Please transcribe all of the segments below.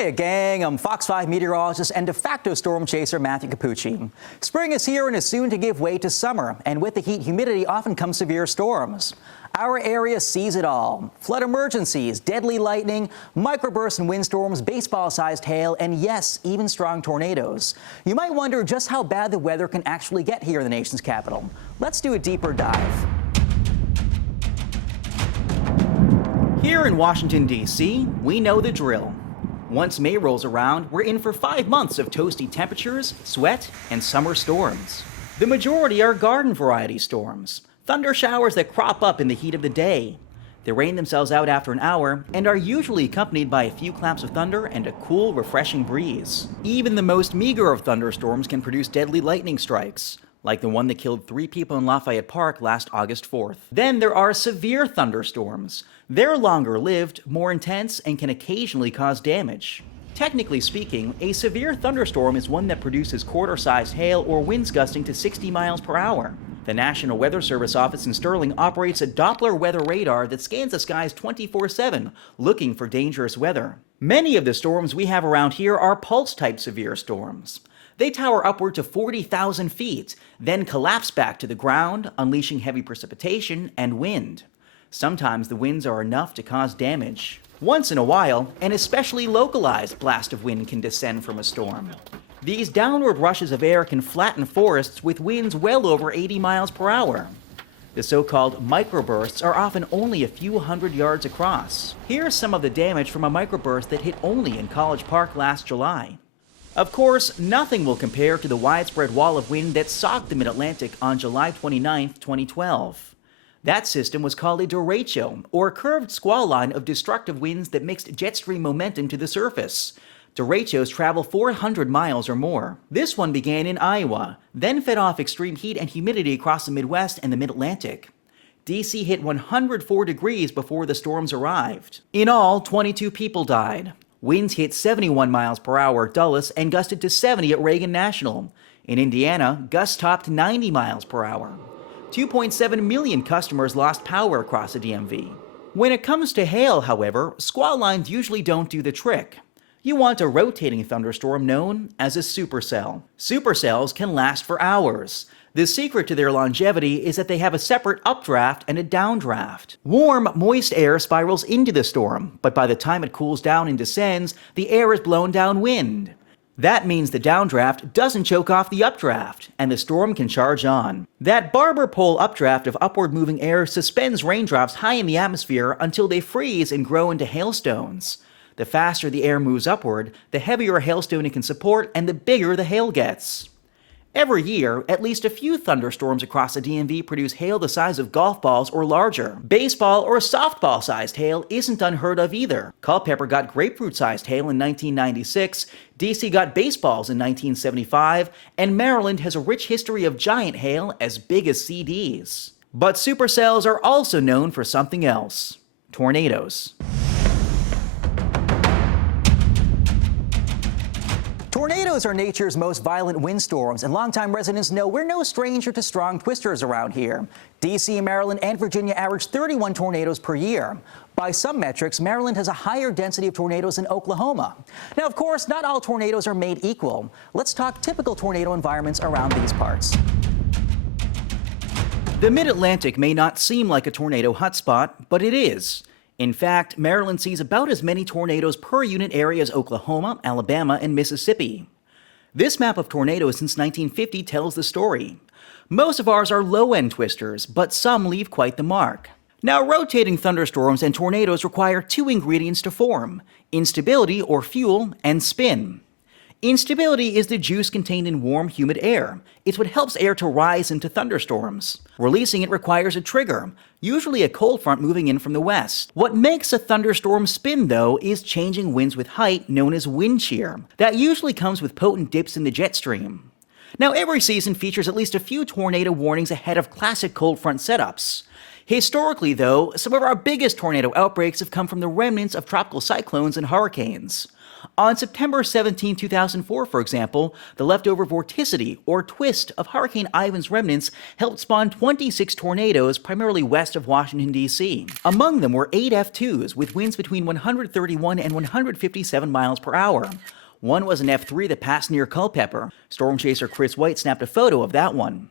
Hiya, gang. I'm Fox 5 meteorologist and de facto storm chaser Matthew Cappucci. Spring is here and is soon to give way to summer, and with the heat, humidity often comes severe storms. Our area sees it all. Flood emergencies, deadly lightning, microbursts and windstorms, baseball-sized hail, and yes, even strong tornadoes. You might wonder just how bad the weather can actually get here in the nation's capital. Let's do a deeper dive. Here in Washington, D.C., we know the drill. Once May rolls around, we're in for 5 months of toasty temperatures, sweat, and summer storms. The majority are garden variety storms, thunder showers that crop up in the heat of the day. They rain themselves out after an hour and are usually accompanied by a few claps of thunder and a cool, refreshing breeze. Even the most meager of thunderstorms can produce deadly lightning strikes, like the one that killed 3 people in Lafayette Park last August 4th. Then there are severe thunderstorms. They're longer-lived, more intense, and can occasionally cause damage. Technically speaking, a severe thunderstorm is one that produces quarter-sized hail or winds gusting to 60 miles per hour. The National Weather Service office in Sterling operates a Doppler weather radar that scans the skies 24/7, looking for dangerous weather. Many of the storms we have around here are pulse-type severe storms. They tower upward to 40,000 feet, then collapse back to the ground, unleashing heavy precipitation and wind. Sometimes the winds are enough to cause damage. Once in a while, an especially localized blast of wind can descend from a storm. These downward rushes of air can flatten forests with winds well over 80 miles per hour. The so-called microbursts are often only a few hundred yards across. Here's some of the damage from a microburst that hit only in College Park last July. Of course, nothing will compare to the widespread wall of wind that socked the Mid-Atlantic on July 29, 2012. That system was called a derecho, or a curved squall line of destructive winds that mixed jet stream momentum to the surface. Derechos travel 400 miles or more. This one began in Iowa, then fed off extreme heat and humidity across the Midwest and the Mid-Atlantic. D.C. hit 104 degrees before the storms arrived. In all, 22 people died. Winds hit 71 miles per hour at Dulles and gusted to 70 at Reagan National. In Indiana, gusts topped 90 miles per hour. 2.7 million customers lost power across the DMV. When it comes to hail, however, squall lines usually don't do the trick. You want a rotating thunderstorm known as a supercell. Supercells can last for hours. The secret to their longevity is that they have a separate updraft and a downdraft. Warm, moist air spirals into the storm, but by the time it cools down and descends, the air is blown downwind. That means the downdraft doesn't choke off the updraft, and the storm can charge on. That barber pole updraft of upward moving air suspends raindrops high in the atmosphere until they freeze and grow into hailstones. The faster the air moves upward, the heavier a hailstone it can support and the bigger the hail gets. Every year, at least a few thunderstorms across the DMV produce hail the size of golf balls or larger. Baseball or softball-sized hail isn't unheard of either. Culpeper got grapefruit-sized hail in 1996, D.C. got baseballs in 1975, and Maryland has a rich history of giant hail as big as CDs. But supercells are also known for something else: tornadoes. Tornadoes are nature's most violent windstorms, and longtime residents know we're no stranger to strong twisters around here. D.C., Maryland, and Virginia average 31 tornadoes per year. By some metrics, Maryland has a higher density of tornadoes than Oklahoma. Now, of course, not all tornadoes are made equal. Let's talk typical tornado environments around these parts. The Mid-Atlantic may not seem like a tornado hotspot, but it is. In fact, Maryland sees about as many tornadoes per unit area as Oklahoma, Alabama, and Mississippi. This map of tornadoes since 1950 tells the story. Most of ours are low-end twisters, but some leave quite the mark. Now, rotating thunderstorms and tornadoes require 2 ingredients to form: instability, or fuel, and spin. Instability is the juice contained in warm, humid air. It's what helps air to rise into thunderstorms. Releasing it requires a trigger, usually a cold front moving in from the west. What makes a thunderstorm spin, though, is changing winds with height, known as wind shear. That usually comes with potent dips in the jet stream. Now, every season features at least a few tornado warnings ahead of classic cold front setups. Historically, though, some of our biggest tornado outbreaks have come from the remnants of tropical cyclones and hurricanes. On September 17, 2004, for example, the leftover vorticity, or twist, of Hurricane Ivan's remnants helped spawn 26 tornadoes, primarily west of Washington, D.C. Among them were 8 F2s, with winds between 131 and 157 miles per hour. One was an F3 that passed near Culpeper. Storm chaser Chris White snapped a photo of that one.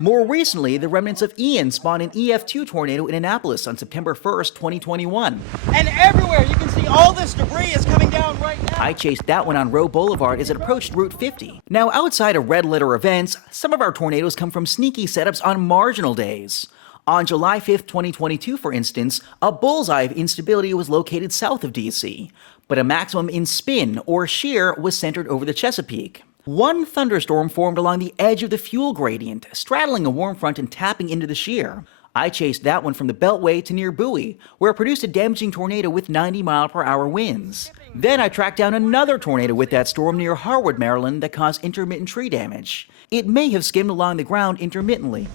More recently, the remnants of Ian spawned an EF2 tornado in Annapolis on September 1st, 2021. And everywhere, you can see all this debris is coming down right now. I chased that one on Roe Boulevard as it approached Route 50. Now, outside of red letter events, some of our tornadoes come from sneaky setups on marginal days. On July 5th, 2022, for instance, a bullseye of instability was located south of D.C., but a maximum in spin, or shear, was centered over the Chesapeake. One thunderstorm formed along the edge of the fuel gradient, straddling a warm front and tapping into the shear. I chased that one from the Beltway to near Bowie, where it produced a damaging tornado with 90-mile-per-hour winds. Then I tracked down another tornado with that storm near Harwood, Maryland, that caused intermittent tree damage. It may have skimmed along the ground intermittently.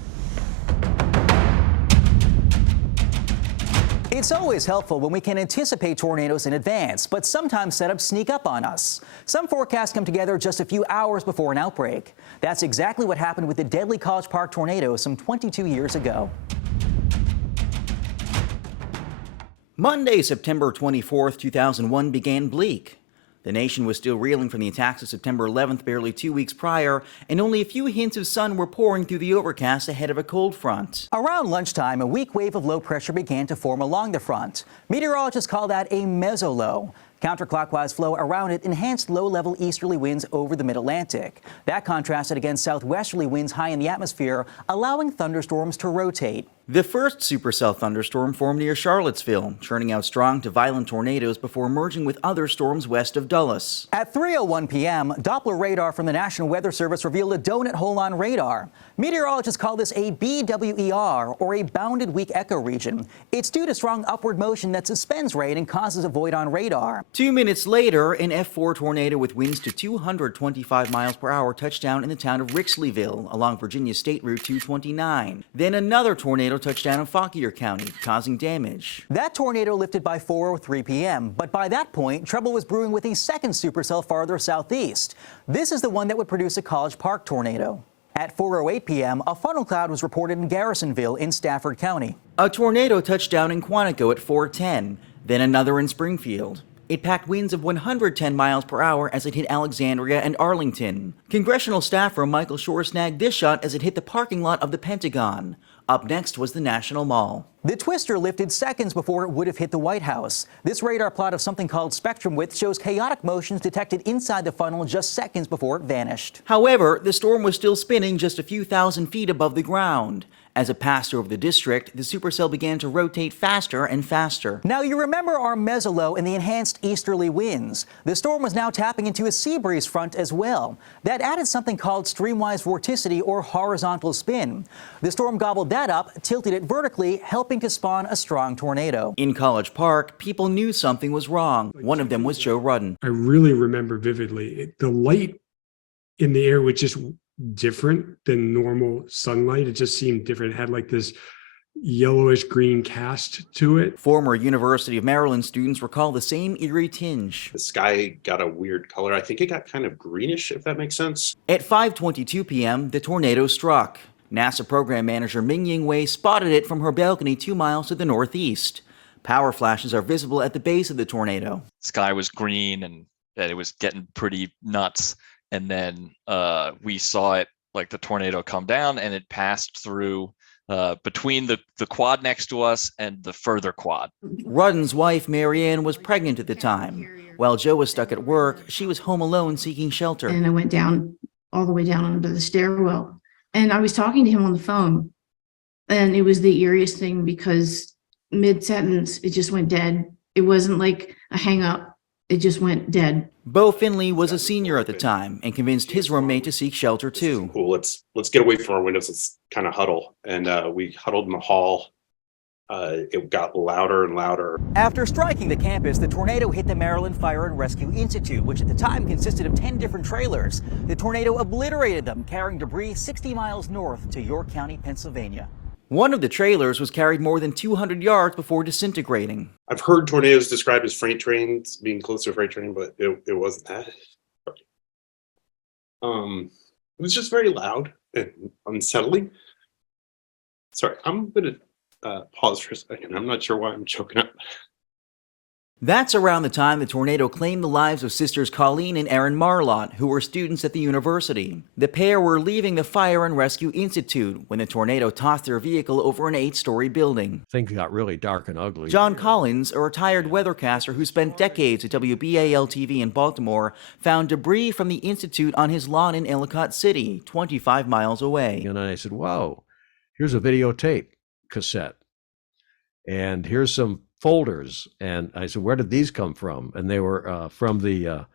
It's always helpful when we can anticipate tornadoes in advance, but sometimes setups sneak up on us. Some forecasts come together just a few hours before an outbreak. That's exactly what happened with the deadly College Park tornado some 22 years ago. Monday, September 24th, 2001 began bleak. The nation was still reeling from the attacks of September 11th, barely 2 weeks prior, and only a few hints of sun were pouring through the overcast ahead of a cold front. Around lunchtime, a weak wave of low pressure began to form along the front. Meteorologists call that a mesolow. Counterclockwise flow around it enhanced low-level easterly winds over the mid-Atlantic. That contrasted against southwesterly winds high in the atmosphere, allowing thunderstorms to rotate. The first supercell thunderstorm formed near Charlottesville, churning out strong to violent tornadoes before merging with other storms west of Dulles. At 3:01 p.m., Doppler radar from the National Weather Service revealed a donut hole on radar. Meteorologists call this a BWER, or a bounded weak echo region. It's due to strong upward motion that suspends rain and causes a void on radar. 2 minutes later, an F4 tornado with winds to 225 miles per hour touched down in the town of Rixleyville along Virginia State Route 229. Then another tornado touched down in Fauquier County, causing damage. That tornado lifted by 4:03 p.m., but by that point, trouble was brewing with a second supercell farther southeast. This is the one that would produce a College Park tornado. At 4:08 p.m., a funnel cloud was reported in Garrisonville in Stafford County. A tornado touched down in Quantico at 4:10, then another in Springfield. It packed winds of 110 miles per hour as it hit Alexandria and Arlington. Congressional staffer Michael Shore snagged this shot as it hit the parking lot of the Pentagon. Up next was the National Mall. The twister lifted seconds before it would have hit the White House. This radar plot of something called spectrum width shows chaotic motions detected inside the funnel just seconds before it vanished. However, the storm was still spinning just a few thousand feet above the ground. As it passed over the district, the supercell began to rotate faster and faster. Now, you remember our mesolow and the enhanced easterly winds. The storm was now tapping into a sea breeze front as well. That added something called streamwise vorticity, or horizontal spin. The storm gobbled that up, tilted it vertically, helping to spawn a strong tornado. In College Park, people knew something was wrong. One of them was Joe Rudden. I really remember vividly, the light in the air was just different than normal sunlight. It just seemed different. It had like this yellowish green cast to it. Former University of Maryland students recall the same eerie tinge. The sky got a weird color. I think it got kind of greenish, if that makes sense. At 5:22 p.m., the tornado struck. NASA program manager Ming-Ying Wei spotted it from her balcony 2 miles to the northeast. Power flashes are visible at the base of the tornado. Sky was green and it was getting pretty nuts. And then we saw it, like the tornado come down, and it passed through between the quad next to us and the further quad. Rudden's wife, Marianne, was pregnant at the time. While Joe was stuck at work, she was home alone seeking shelter. And I went down, all the way down under the stairwell. And I was talking to him on the phone. And it was the eeriest thing because mid-sentence, it just went dead. It wasn't like a hang up. It just went dead. Bo Finley was a senior at the time and convinced his roommate to seek shelter too. Cool, let's get away from our windows. Let's kind of huddle. And we huddled in the hall. It got louder and louder. After striking the campus, the tornado hit the Maryland Fire and Rescue Institute, which at the time consisted of 10 different trailers. The tornado obliterated them, carrying debris 60 miles north to York County, Pennsylvania. One of the trailers was carried more than 200 yards before disintegrating. I've heard tornadoes described as freight trains, being close to a freight train, but it wasn't that. It was just very loud and unsettling. Sorry, I'm gonna pause for a second. I'm not sure why I'm choking up. That's around the time the tornado claimed the lives of sisters Colleen and Erin Marlott, who were students at the university. The pair were leaving the Fire and Rescue Institute when the tornado tossed their vehicle over an 8-story building. Things got really dark and ugly. John Collins, a retired weathercaster who spent decades at WBAL-TV in Baltimore, found debris from the institute on his lawn in Ellicott City, 25 miles away. And I said, whoa, here's a videotape cassette. And here's some folders. And I said, where did these come from? And they were from the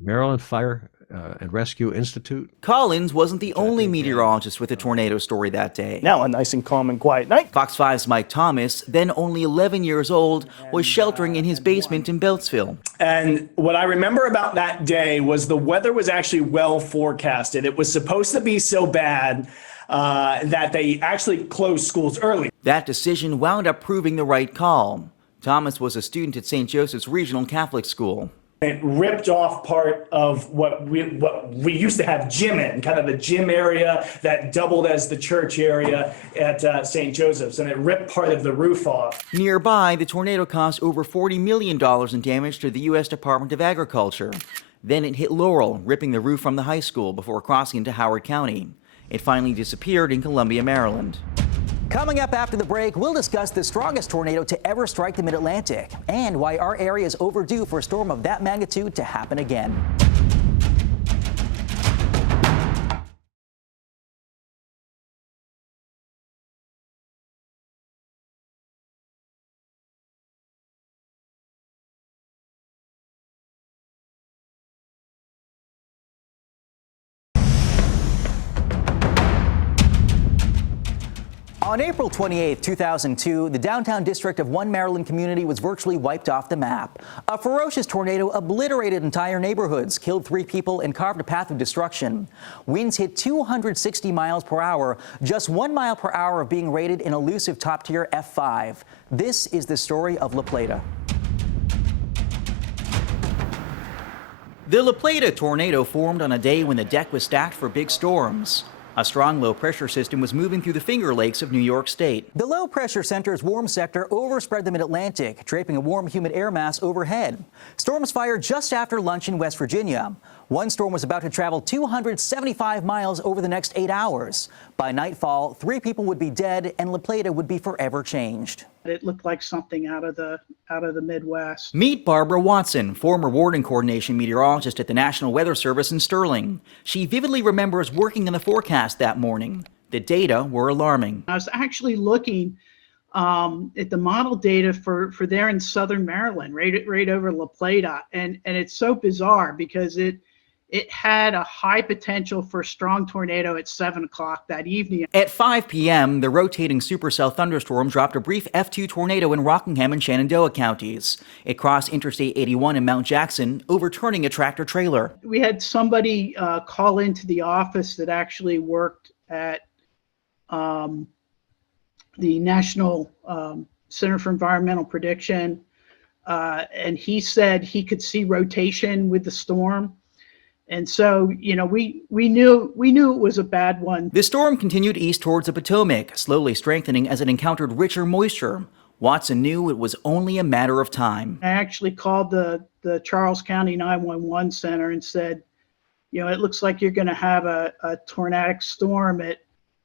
Maryland Fire and Rescue Institute. Collins wasn't the only meteorologist with a tornado story that day. Now a nice and calm and quiet night. Fox 5's Mike Thomas, then only 11 years old, was sheltering in his basement in Beltsville. And what I remember about that day was the weather was actually well forecasted. It was supposed to be so bad that they actually closed schools early. That decision wound up proving the right call. Thomas was a student at St. Joseph's Regional Catholic School. It ripped off part of what we used to have gym in, kind of the gym area that doubled as the church area at St. Joseph's, and it ripped part of the roof off. Nearby, the tornado caused over $40 million in damage to the U.S. Department of Agriculture. Then it hit Laurel, ripping the roof from the high school before crossing into Howard County. It finally disappeared in Columbia, Maryland. Coming up after the break, we'll discuss the strongest tornado to ever strike the Mid-Atlantic and why our area is overdue for a storm of that magnitude to happen again. On April 28, 2002, the downtown district of one Maryland community was virtually wiped off the map. A ferocious tornado obliterated entire neighborhoods, killed 3 people, and carved a path of destruction. Winds hit 260 miles per hour, just 1 mile per hour of being rated an elusive top-tier F5. This is the story of La Plata. The La Plata tornado formed on a day when the deck was stacked for big storms. A strong low-pressure system was moving through the Finger Lakes of New York State. The low-pressure center's warm sector overspread the Mid-Atlantic, draping a warm, humid air mass overhead. Storms fired just after lunch in West Virginia. One storm was about to travel 275 miles over the next 8 hours. By nightfall, 3 people would be dead, and La Plata would be forever changed. It looked like something out of the Midwest. Meet Barbara Watson, former warning coordination meteorologist at the National Weather Service in Sterling. She vividly remembers working in the forecast that morning. The data were alarming. I was actually looking at the model data for there in southern Maryland, right over La Plata, and it's so bizarre because it had a high potential for a strong tornado at 7 o'clock that evening. At 5 p.m., the rotating supercell thunderstorm dropped a brief F2 tornado in Rockingham and Shenandoah counties. It crossed Interstate 81 in Mount Jackson, overturning a tractor-trailer. We had somebody call into the office that actually worked at the National Center for Environmental Prediction, and he said he could see rotation with the storm. And so, you know, we knew it was a bad one. The storm continued east towards the Potomac, slowly strengthening as it encountered richer moisture. Watson knew it was only a matter of time. I actually called the Charles County 911 center and said, you know, it looks like you're going to have a tornadic storm at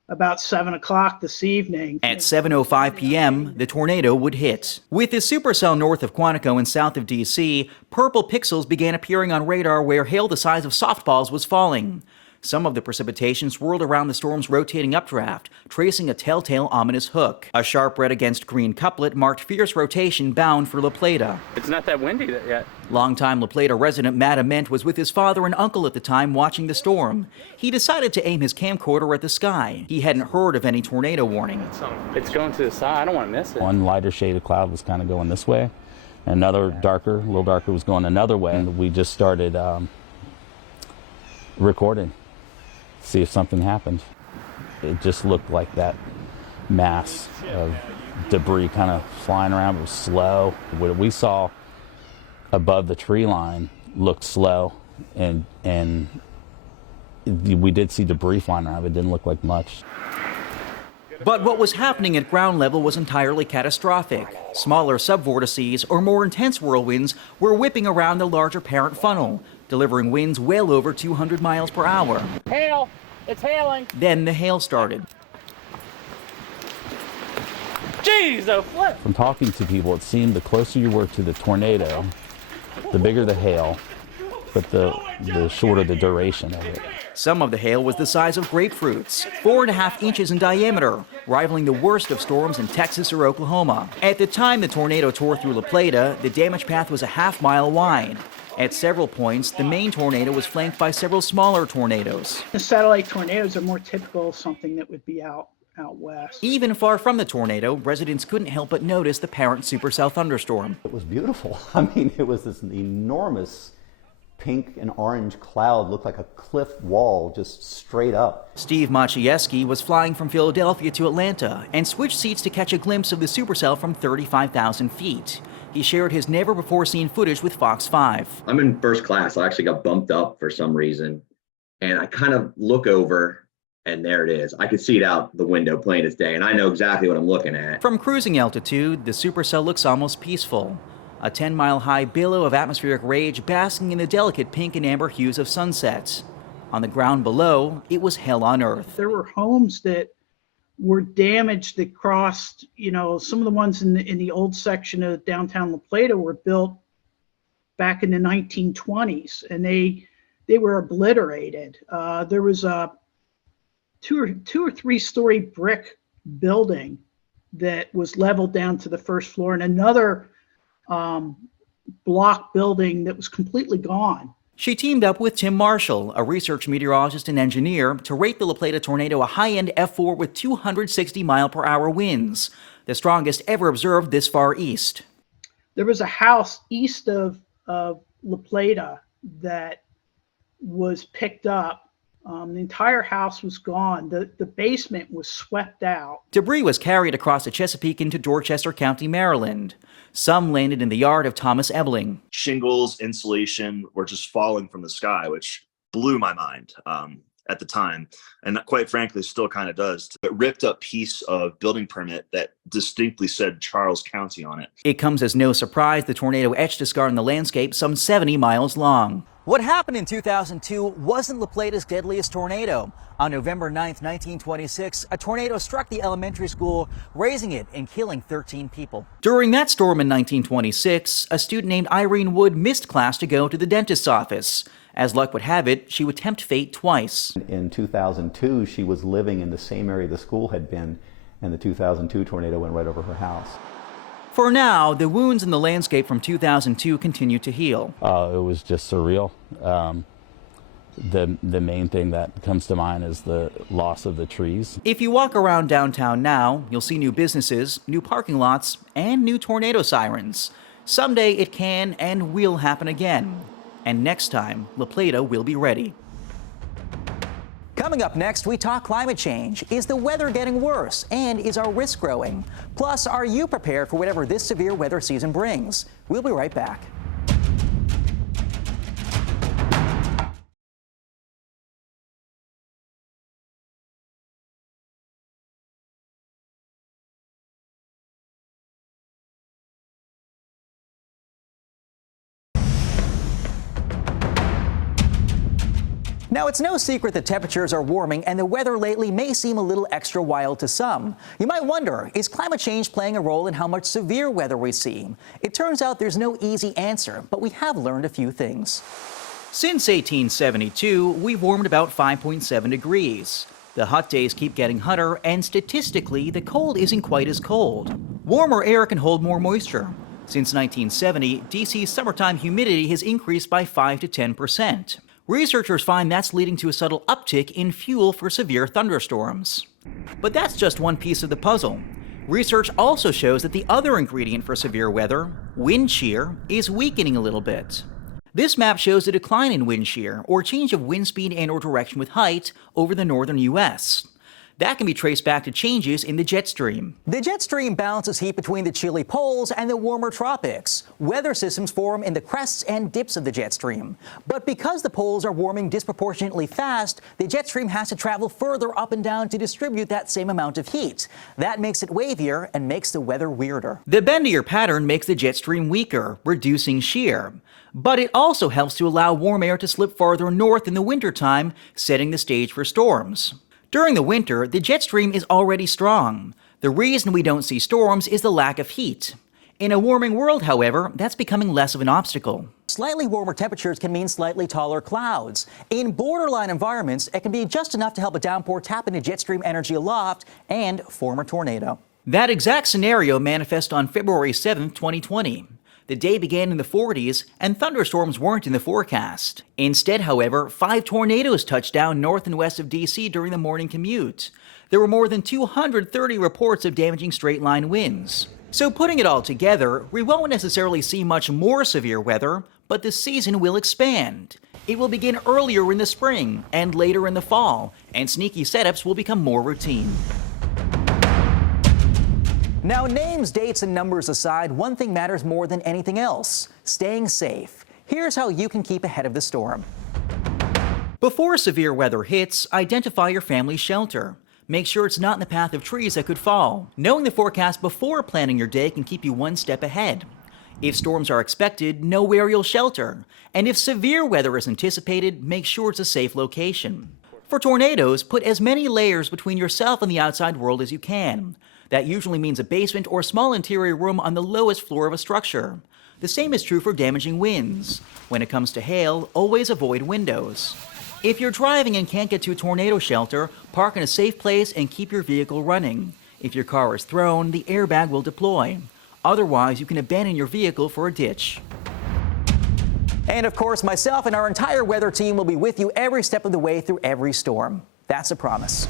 about 7 o'clock this evening. At 7:05 p.m., the tornado would hit. With the supercell north of Quantico and south of D.C., purple pixels began appearing on radar where hail the size of softballs was falling. Some of the precipitation swirled around the storm's rotating updraft, tracing a telltale ominous hook. A sharp red against green couplet marked fierce rotation bound for La Plata. It's not that windy yet. Longtime La Plata resident Matt Ament was with his father and uncle at the time watching the storm. He decided to aim his camcorder at the sky. He hadn't heard of any tornado warning. It's going to the side. I don't want to miss it. One lighter shaded cloud was kind of going this way. Another darker, a little darker, was going another way. And we just started recording. See if something happened. It just looked like that mass of debris kind of flying around. It was slow. What we saw above the tree line looked slow, and we did see debris flying around. It didn't look like much. But what was happening at ground level was entirely catastrophic. Smaller subvortices or more intense whirlwinds were whipping around the larger parent funnel, delivering winds well over 200 miles per hour. Hail! It's hailing! Then the hail started. Jeez, oh flip! From talking to people, it seemed the closer you were to the tornado, the bigger the hail, but the shorter the duration of it. Some of the hail was the size of grapefruits, 4.5 inches in diameter, rivaling the worst of storms in Texas or Oklahoma. At the time the tornado tore through La Plata, the damage path was a half-mile wide. At several points, the main tornado was flanked by several smaller tornadoes. The satellite tornadoes are more typical of something that would be out west. Even far from the tornado, residents couldn't help but notice the parent supercell thunderstorm. It was beautiful. I mean, it was this enormous pink and orange cloud, looked like a cliff wall just straight up. Steve Maciejewski was flying from Philadelphia to Atlanta and switched seats to catch a glimpse of the supercell from 35,000 feet. He shared his never-before-seen footage with Fox 5. I'm in first class. I actually got bumped up for some reason, and I kind of look over, and there it is. I could see it out the window plain as day, and I know exactly what I'm looking at. From cruising altitude, the supercell looks almost peaceful. A 10-mile-high billow of atmospheric rage basking in the delicate pink and amber hues of sunset. On the ground below, it was hell on earth. There were homes that were damaged that crossed, some of the ones in the old section of downtown La Plata were built back in the 1920s, and they were obliterated. There was a two or three story brick building that was leveled down to the first floor, and another block building that was completely gone. She teamed up with Tim Marshall, a research meteorologist and engineer, to rate the La Plata tornado a high-end F4 with 260-mile-per-hour winds, the strongest ever observed this far east. There was a house east of La Plata that was picked up. The entire house was gone. The basement was swept out. Debris was carried across the Chesapeake into Dorchester County, Maryland. Some landed in the yard of Thomas Ebling. Shingles, insulation were just falling from the sky, which blew my mind at the time. And quite frankly, still kind of does. It ripped up piece of building permit that distinctly said Charles County on it. It comes as no surprise the tornado etched a scar in the landscape some 70 miles long. What happened in 2002 wasn't La Plata's deadliest tornado. On November 9, 1926, a tornado struck the elementary school, razing it and killing 13 people. During that storm in 1926, a student named Irene Wood missed class to go to the dentist's office. As luck would have it, she would tempt fate twice. In 2002, she was living in the same area the school had been, and the 2002 tornado went right over her house. For now, the wounds in the landscape from 2002 continue to heal. It was just surreal. The main thing that comes to mind is the loss of the trees. If you walk around downtown now, you'll see new businesses, new parking lots, and new tornado sirens. Someday it can and will happen again. And next time, La Plata will be ready. Coming up next, we talk climate change. Is the weather getting worse? And is our risk growing? Plus, are you prepared for whatever this severe weather season brings? We'll be right back. Now, it's no secret that temperatures are warming and the weather lately may seem a little extra wild to some. You might wonder, is climate change playing a role in how much severe weather we see? It turns out there's no easy answer, but we have learned a few things. Since 1872, we've warmed about 5.7 degrees. The hot days keep getting hotter, and statistically, the cold isn't quite as cold. Warmer air can hold more moisture. Since 1970, DC's summertime humidity has increased by 5 to 10%. Researchers find that's leading to a subtle uptick in fuel for severe thunderstorms. But that's just one piece of the puzzle. Research also shows that the other ingredient for severe weather, wind shear, is weakening a little bit. This map shows a decline in wind shear, or change of wind speed and/or direction with height, over the northern U.S. That can be traced back to changes in the jet stream. The jet stream balances heat between the chilly poles and the warmer tropics. Weather systems form in the crests and dips of the jet stream. But because the poles are warming disproportionately fast, the jet stream has to travel further up and down to distribute that same amount of heat. That makes it wavier and makes the weather weirder. The bendier pattern makes the jet stream weaker, reducing shear. But it also helps to allow warm air to slip farther north in the wintertime, setting the stage for storms. During the winter, the jet stream is already strong. The reason we don't see storms is the lack of heat. In a warming world, however, that's becoming less of an obstacle. Slightly warmer temperatures can mean slightly taller clouds. In borderline environments, it can be just enough to help a downpour tap into jet stream energy aloft and form a tornado. That exact scenario manifested on February 7, 2020. The day began in the 40s, and thunderstorms weren't in the forecast. Instead, however, 5 tornadoes touched down north and west of D.C. during the morning commute. There were more than 230 reports of damaging straight-line winds. So putting it all together, we won't necessarily see much more severe weather, but the season will expand. It will begin earlier in the spring and later in the fall, and sneaky setups will become more routine. Now, names, dates, and numbers aside, one thing matters more than anything else: staying safe. Here's how you can keep ahead of the storm. Before severe weather hits, identify your family's shelter. Make sure it's not in the path of trees that could fall. Knowing the forecast before planning your day can keep you one step ahead. If storms are expected, know where you'll shelter. And if severe weather is anticipated, make sure it's a safe location. For tornadoes, put as many layers between yourself and the outside world as you can. That usually means a basement or small interior room on the lowest floor of a structure. The same is true for damaging winds. When it comes to hail, always avoid windows. If you're driving and can't get to a tornado shelter, park in a safe place and keep your vehicle running. If your car is thrown, the airbag will deploy. Otherwise, you can abandon your vehicle for a ditch. And of course, myself and our entire weather team will be with you every step of the way through every storm. That's a promise.